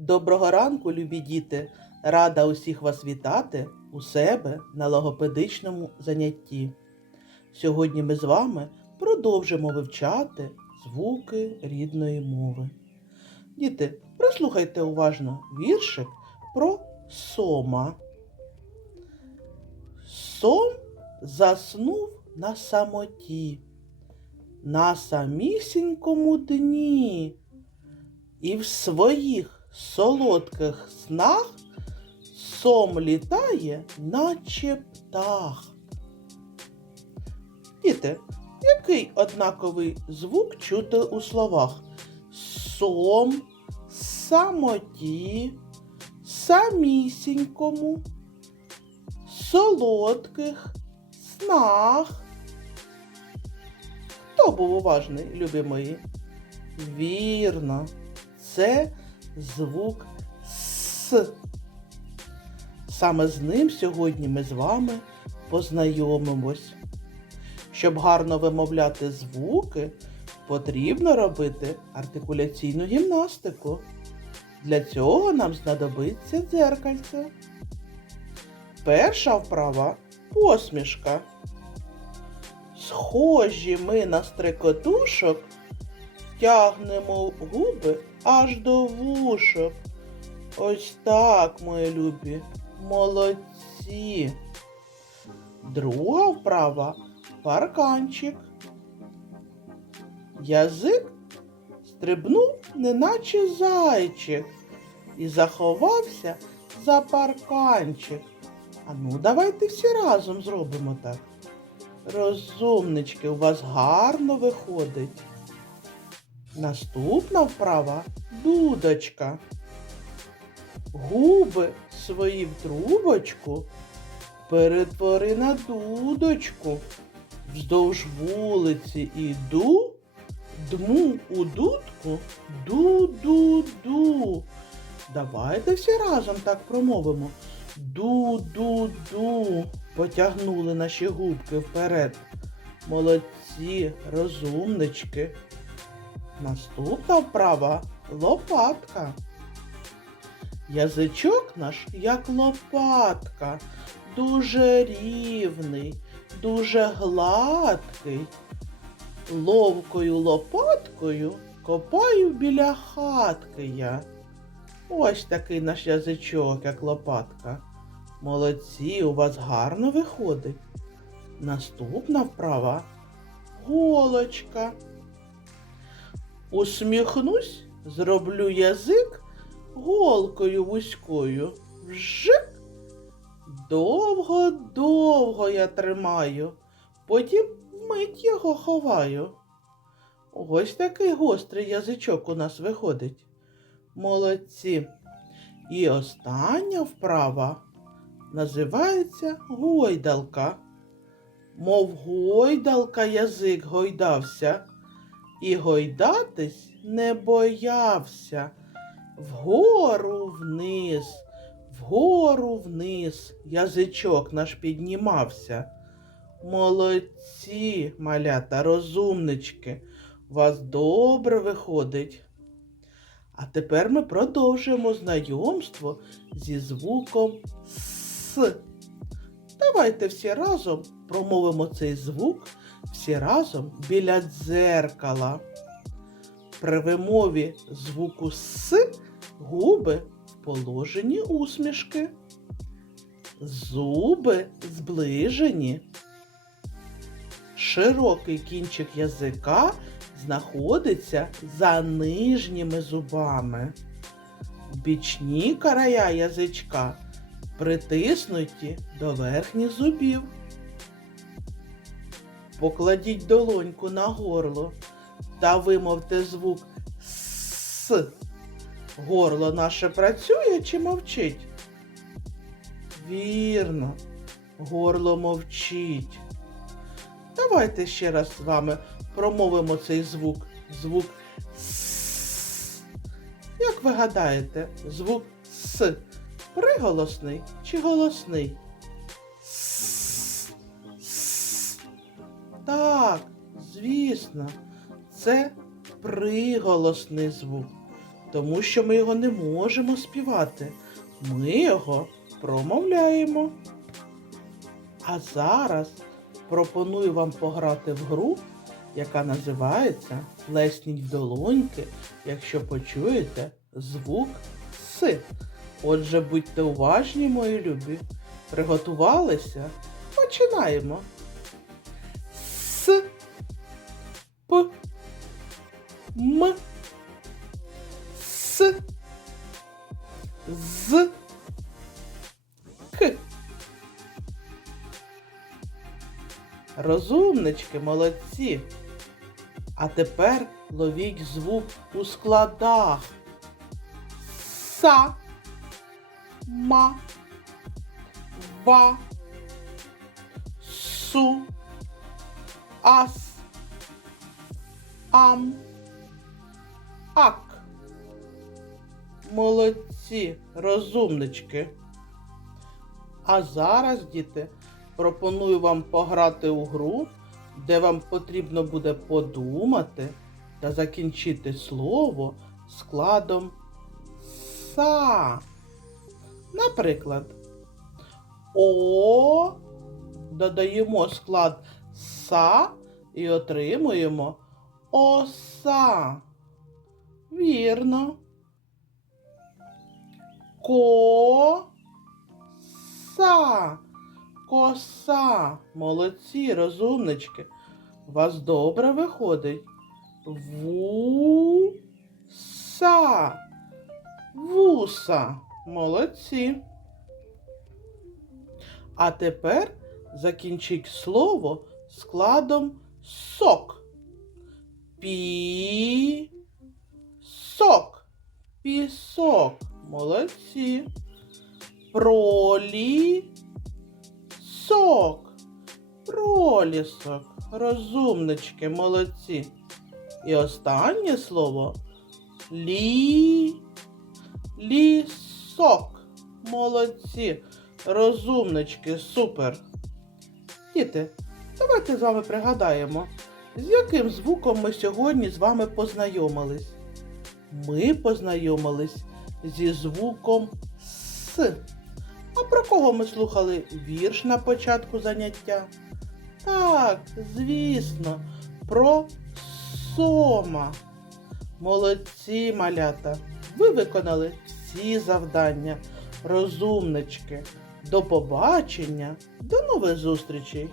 Доброго ранку, любі діти! Рада усіх вас вітати у себе на логопедичному занятті. Сьогодні ми з вами продовжимо вивчати звуки рідної мови. Діти, прислухайте уважно віршик про сома. Сом заснув на самоті, на самісінькому дні, і в своїх солодких снах сом літає, наче птах. Діти, який однаковий звук чути у словах? Сом, самоті, самісінькому, солодких, снах. Хто був уважний, любі мої? Вірно, це звук С. Саме з ним сьогодні ми з вами познайомимось. Щоб гарно вимовляти звуки, потрібно робити артикуляційну гімнастику. Для цього нам знадобиться дзеркальце. Перша вправа посмішка. Схожі ми на стрекотушок, тягнемо губи аж до вушок. Ось так, мої любі, молодці. Друга вправа парканчик. Язик стрибнув, неначе зайчик, і заховався за парканчик. А ну, давайте всі разом зробимо так. Розумнички, у вас гарно виходить. Наступна вправа дудочка. Губи свої в трубочку перетвори на дудочку. Вздовж вулиці іду, дму у дудку, ду-ду-ду. Давайте всі разом так промовимо. Ду-ду-ду. Потягнули наші губки вперед. Молодці, розумнички. Наступна вправа лопатка. Язичок наш, як лопатка, дуже рівний, дуже гладкий. Ловкою лопаткою копаю біля хатки я. Ось такий наш язичок, як лопатка. Молодці, у вас гарно виходить. Наступна вправа голочка. Усміхнусь, зроблю язик голкою вузькою. Вжик. Довго-довго я тримаю, потім вмить його ховаю. Ось такий гострий язичок у нас виходить. Молодці. І остання вправа називається гойдалка. Мов гойдалка язик гойдався, і гойдатись не боявся. Вгору вниз, вгору вниз язичок наш піднімався. Молодці, малята, розумнички, вас добре виходить. А тепер ми продовжуємо знайомство зі звуком С. Давайте всі разом промовимо цей звук всі разом біля дзеркала. При вимові звуку С губи в положенні усмішки. Зуби зближені. Широкий кінчик язика знаходиться за нижніми зубами. Бічні края язичка притиснуті до верхніх зубів. Покладіть долоньку на горло та вимовте звук С. Горло наше працює чи мовчить? Вірно, горло мовчить. Давайте ще раз з вами промовимо цей звук. Звук С. Як ви гадаєте, звук С приголосний чи голосний? Так, звісно, це приголосний звук. тому що ми його не можемо співати. Ми його промовляємо. А зараз пропоную вам пограти в гру, яка називається Плесніть долоньки, якщо почуєте звук С. Отже, будьте уважні, мої любі. Приготувалися? Починаємо. П. М. С. З. К. Розумнички, молодці. А тепер ловіть звук у складах. Са. Ма. Ва. Су. Ас. Ам. Ак. Молодці, розумнички. А зараз, діти, пропоную вам пограти у гру, де вам потрібно буде подумати та закінчити слово складом са. Наприклад, О додаємо склад са і отримуємо оса. Вірно. Коса. Коса. Молодці, розумнички. У вас добре виходить. Вуса. Вуса. Молодці. А тепер закінчіть слово складом сок. Пі. Сок. Пісок. Молодці. Пролі. Сок. Пролісок. Розумнички, молодці. І останнє слово лі. Лісок. Молодці. Розумнички, супер. Діти, давайте з вами пригадаємо, з яким звуком ми сьогодні з вами познайомились. Ми познайомились зі звуком С. А про кого ми слухали вірш на початку заняття? Так, звісно, про сома. Молодці, малята. Ви виконали всі завдання. Розумнички. До побачення, до нових зустрічей!